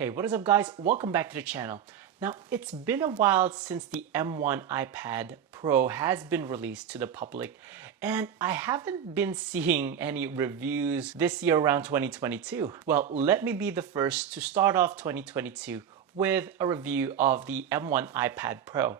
Hey, what is up guys? Welcome back to the channel. Now, it's been a while since the M1 iPad Pro has been released to the public, and I haven't been seeing any reviews this year around 2022. Well, let me be the first to start off 2022 with a review of the M1 iPad Pro.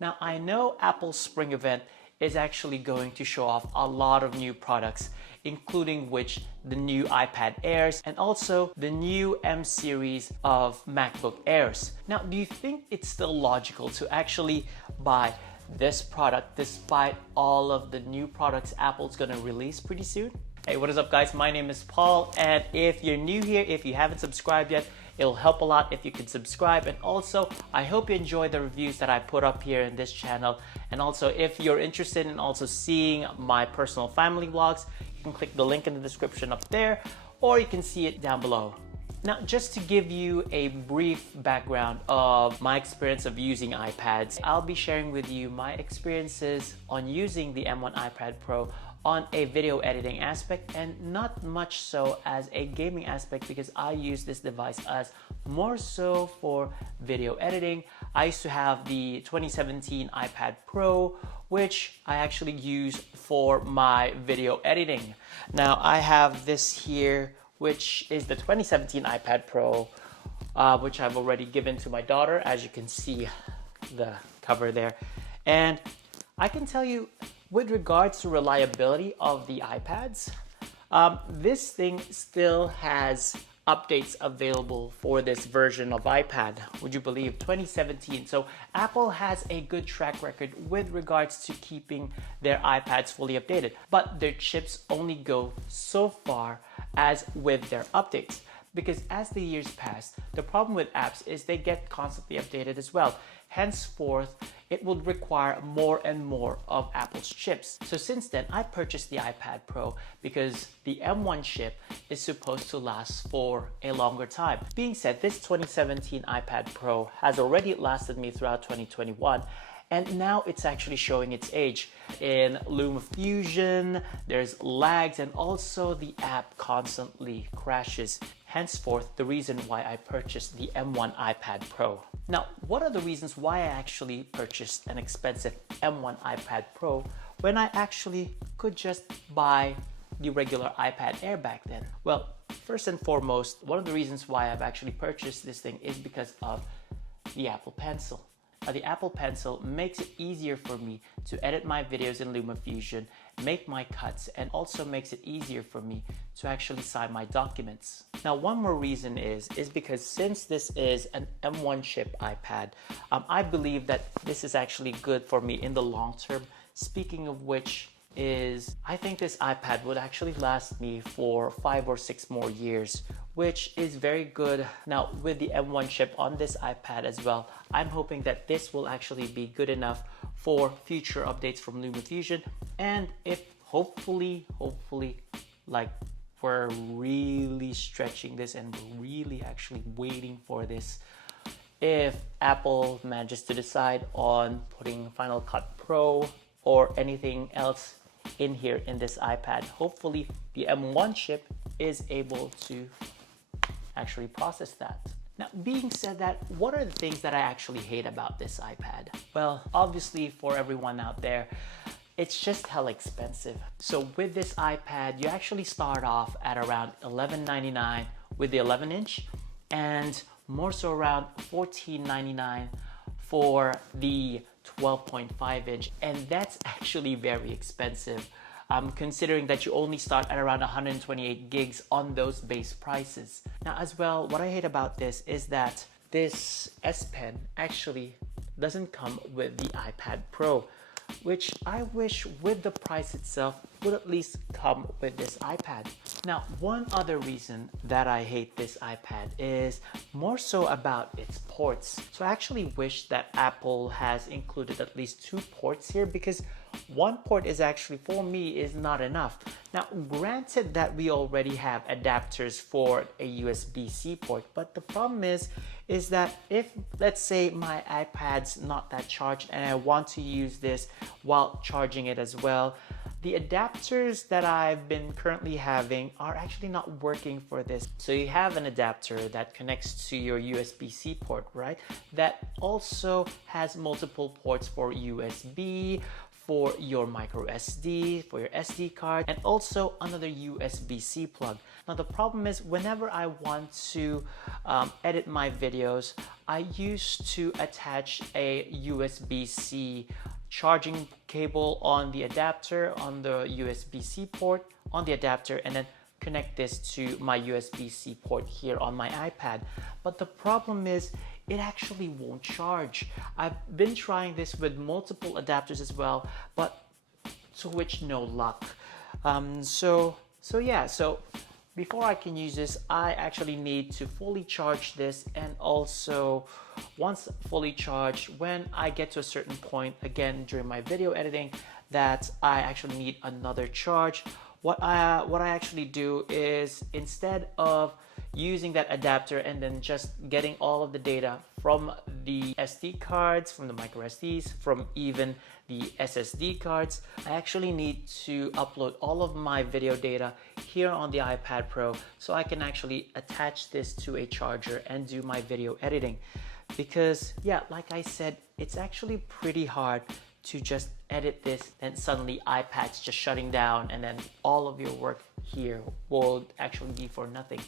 Now, I know Apple's spring event is actually going to show off a lot of new products, including which the new iPad Airs and also the new M series of MacBook Airs. Now, do you think it's still logical to actually buy this product despite all of the new products Apple's gonna release pretty soon? Hey, what is up guys? My name is Paul, and if you're new here, if you haven't subscribed yet, it'll help a lot if you can subscribe. And also, I hope you enjoy the reviews that I put up here in this channel. And also, if you're interested in also seeing my personal family vlogs, you can click the link in the description up there, or you can see it down below. Now, just to give you a brief background of my experience of using iPads, I'll be sharing with you my experiences on using the M1 iPad Pro on a video editing aspect, and not much so as a gaming aspect, because I use this device as more so for video editing. I used to have the 2017 iPad Pro, which I actually use for my video editing. Now I have this here, which is the 2017 iPad Pro, which I've already given to my daughter, as you can see the cover there. And I can tell you, with regards to reliability of the iPads, this thing still has updates available for this version of iPad. Would you believe? 2017. So Apple has a good track record with regards to keeping their iPads fully updated, but their chips only go so far as with their updates. Because as the years pass, the problem with apps is they get constantly updated as well. Henceforth, it would require more and more of Apple's chips. So since then, I purchased the iPad Pro because the M1 chip is supposed to last for a longer time. Being said, this 2017 iPad Pro has already lasted me throughout 2021, and now it's actually showing its age. In Lumafusion, there's lags, and also the app constantly crashes. Henceforth, the reason why I purchased the M1 iPad Pro. Now, what are the reasons why I actually purchased an expensive M1 iPad Pro when I actually could just buy the regular iPad Air back then? Well, first and foremost, one of the reasons why I've actually purchased this thing is because of the Apple Pencil. The Apple Pencil makes it easier for me to edit my videos in Lumafusion, make my cuts, and also makes it easier for me to actually sign my documents. Now, one more reason is because since this is an M1 chip iPad, I believe that this is actually good for me in the long term. Speaking of which, I think this iPad would actually last me for 5 or 6 more years, which is very good. Now, with the M1 chip on this iPad as well, I'm hoping that this will actually be good enough for future updates from Lumafusion. And if hopefully, like, we're really stretching this and we're really actually waiting for this, if Apple manages to decide on putting Final Cut Pro or anything else in here in this iPad, hopefully the M1 chip is able to actually process that. Now, being said that, what are the things that I actually hate about this iPad? Well, obviously for everyone out there, it's just hella expensive. So with this iPad, you actually start off at around $11.99 with the 11-inch, and more so around $14.99 for the 12.5-inch, and that's actually very expensive, considering that you only start at around 128 gigs on those base prices. Now as well, what I hate about this is that this S Pen actually doesn't come with the iPad Pro, which I wish with the price itself would at least come with this iPad. Now, one other reason that I hate this iPad is more so about its ports. So I actually wish that Apple has included at least 2 ports here, because one port is actually, for me, is not enough. Now, granted that we already have adapters for a USB-C port, but the problem is that if, let's say, my iPad's not that charged and I want to use this while charging it as well, the adapters that I've been currently having are actually not working for this. So you have an adapter that connects to your USB-C port, right? That also has multiple ports for USB, for your micro SD, for your SD card, and also another USB-C plug. Now the problem is, whenever I want to edit my videos, I used to attach a USB-C charging cable on the adapter, on the USB-C port, on the adapter, and then connect this to my USB-C port here on my iPad. But the problem is, it actually won't charge. I've been trying this with multiple adapters as well, but to which no luck. So before I can use this, I actually need to fully charge this, and also once fully charged, when I get to a certain point, again during my video editing, that I actually need another charge. What I actually do is, instead of using that adapter and then just getting all of the data from the SD cards, from the micro SDs, from even the SSD cards, I actually need to upload all of my video data here on the iPad Pro so I can actually attach this to a charger and do my video editing. Because yeah, like I said, it's actually pretty hard to just edit this and suddenly iPad's just shutting down, and then all of your work here will actually be for nothing.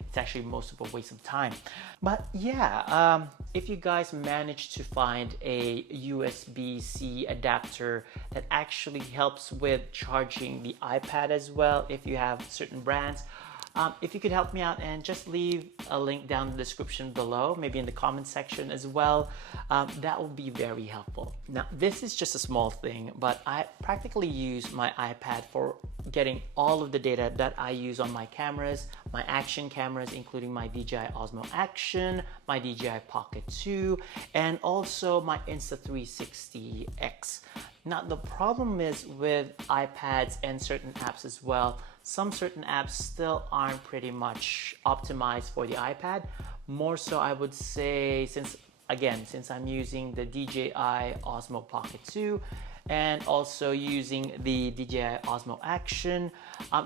It's actually most of a waste of time. But yeah, if you guys manage to find a USB-C adapter that actually helps with charging the iPad as well, if you have certain brands, if you could help me out and just leave a link down in the description below, maybe in the comment section as well, that would be very helpful. Now, this is just a small thing, but I practically use my iPad for getting all of the data that I use on my cameras, my action cameras, including my DJI Osmo Action, my DJI Pocket 2, and also my Insta360X. Now, the problem is with iPads and certain apps as well, some certain apps still aren't pretty much optimized for the iPad. More so, I would say, since I'm using the DJI Osmo Pocket 2 and also using the DJI Osmo Action,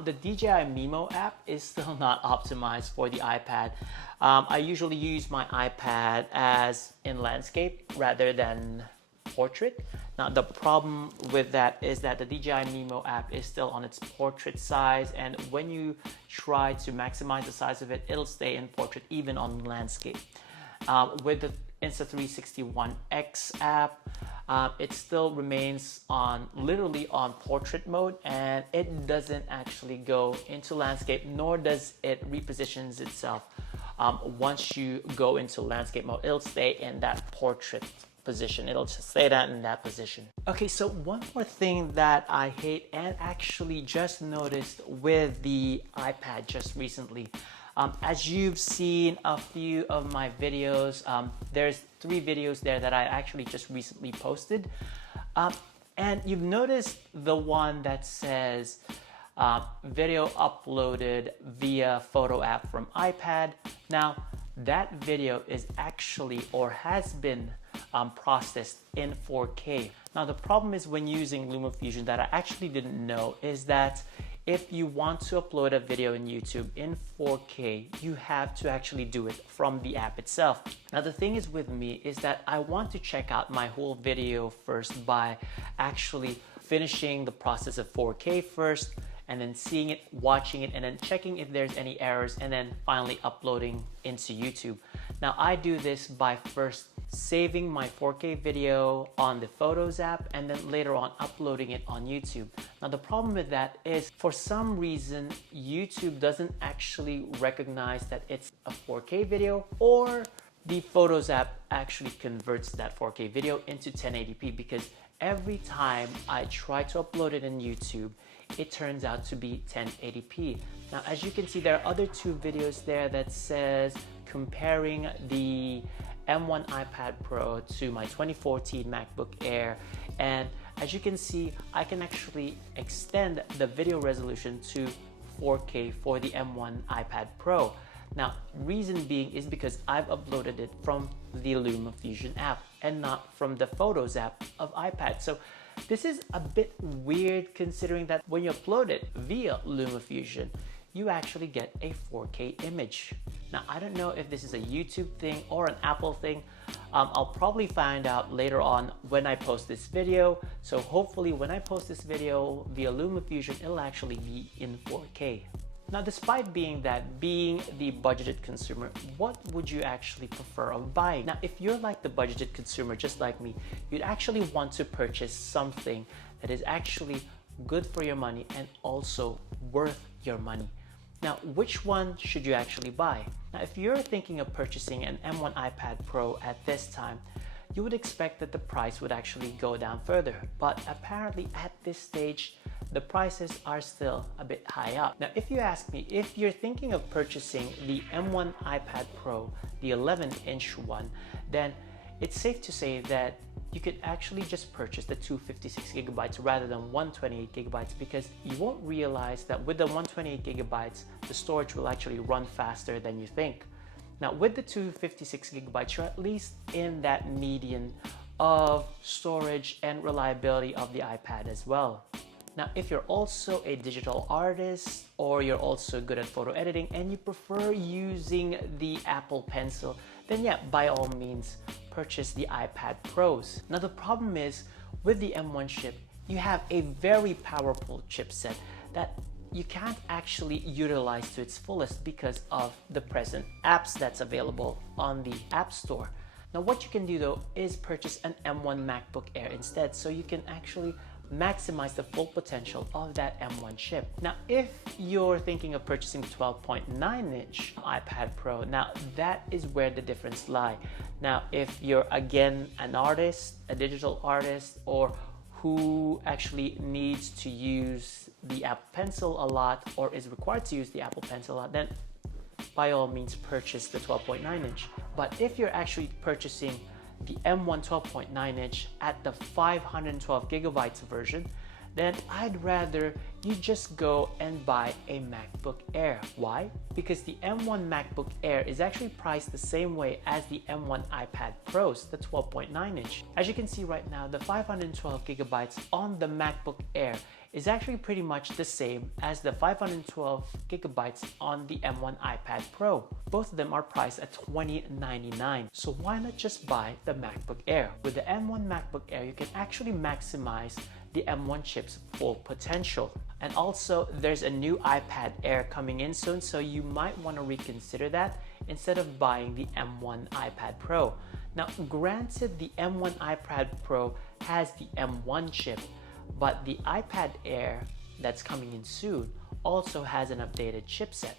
the DJI Mimo app is still not optimized for the iPad. I usually use my iPad as in landscape rather than portrait. Now the problem with that is that the DJI Mimo app is still on its portrait size, and when you try to maximize the size of it, it'll stay in portrait even on landscape. With the Insta360 One X app, it still remains literally on portrait mode, and it doesn't actually go into landscape, nor does it repositions itself. Once you go into landscape mode, it'll stay in that portrait position. It'll just stay in that position. Okay, so one more thing that I hate and actually just noticed with the iPad just recently. As you've seen a few of my videos, there's 3 videos there that I actually just recently posted. And you've noticed the one that says video uploaded via photo app from iPad. Now, that video is actually, or has been, processed in 4K. Now, the problem is when using Lumafusion that I actually didn't know is that if you want to upload a video in YouTube in 4K, you have to actually do it from the app itself. Now, the thing is with me is that I want to check out my whole video first by actually finishing the process of 4K first, and then seeing it, watching it, and then checking if there's any errors, and then finally uploading into YouTube. Now, I do this by first saving my 4K video on the Photos app and then later on uploading it on YouTube. Now, the problem with that is for some reason, YouTube doesn't actually recognize that it's a 4K video, or the Photos app actually converts that 4K video into 1080p, because every time I try to upload it in YouTube, it turns out to be 1080p. Now, as you can see, there are other 2 videos there that says comparing the M1 iPad Pro to my 2014 MacBook Air, and As you can see, I can actually extend the video resolution to 4K for the M1 iPad Pro. Now, reason being is because I've uploaded it from the Lumafusion app and not from the Photos app of iPad. So this is a bit weird considering that when you upload it via Lumafusion, you actually get a 4K image. Now, I don't know if this is a YouTube thing or an Apple thing. I'll probably find out later on when I post this video. So hopefully when I post this video via Lumafusion, it'll actually be in 4K. Now, despite being the budgeted consumer, what would you actually prefer of buying? Now, if you're like the budgeted consumer, just like me, you'd actually want to purchase something that is actually good for your money and also worth your money. Now, which one should you actually buy? Now, if you're thinking of purchasing an M1 iPad Pro at this time, you would expect that the price would actually go down further. But apparently at this stage, the prices are still a bit high up. Now, if you ask me, if you're thinking of purchasing the M1 iPad Pro, the 11-inch one, then it's safe to say that you could actually just purchase the 256 gigabytes rather than 128 gigabytes, because you won't realize that with the 128 gigabytes, the storage will actually run faster than you think. Now, with the 256 gigabytes, you're at least in that median of storage and reliability of the iPad as well. Now, if you're also a digital artist or you're also good at photo editing and you prefer using the Apple Pencil, then yeah, by all means, purchase the iPad Pros. Now, the problem is with the M1 chip, you have a very powerful chipset that you can't actually utilize to its fullest because of the present apps that's available on the App Store. Now, what you can do though is purchase an M1 MacBook Air instead, so you can actually maximize the full potential of that M1 chip. Now, if you're thinking of purchasing the 12.9-inch iPad Pro, now that is where the difference lies. Now, if you're again an artist, a digital artist, or who actually needs to use the Apple Pencil a lot or is required to use the Apple Pencil a lot, then by all means purchase the 12.9-inch. But if you're actually purchasing the M1 12.9-inch at the 512 gigabytes version, then I'd rather you just go and buy a MacBook Air. Why? Because the M1 MacBook Air is actually priced the same way as the M1 iPad Pros, the 12.9-inch. As you can see right now, the 512 gigabytes on the MacBook Air is actually pretty much the same as the 512 gigabytes on the M1 iPad Pro. Both of them are priced at $20.99. So why not just buy the MacBook Air? With the M1 MacBook Air, you can actually maximize the M1 chip's full potential. And also, there's a new iPad Air coming in soon, so you might want to reconsider that instead of buying the M1 iPad Pro. Now, granted, the M1 iPad Pro has the M1 chip, but the iPad Air that's coming in soon also has an updated chipset.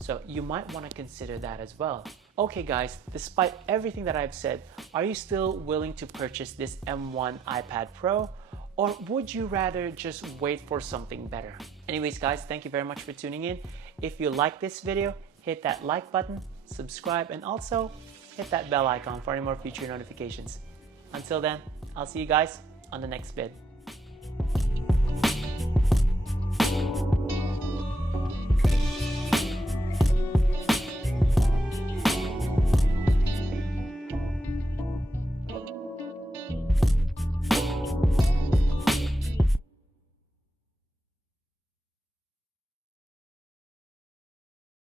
So you might want to consider that as well. Okay guys, despite everything that I've said, are you still willing to purchase this M1 iPad Pro? Or would you rather just wait for something better? Anyways guys, thank you very much for tuning in. If you like this video, hit that like button, subscribe, and also hit that bell icon for any more future notifications. Until then, I'll see you guys on the next vid.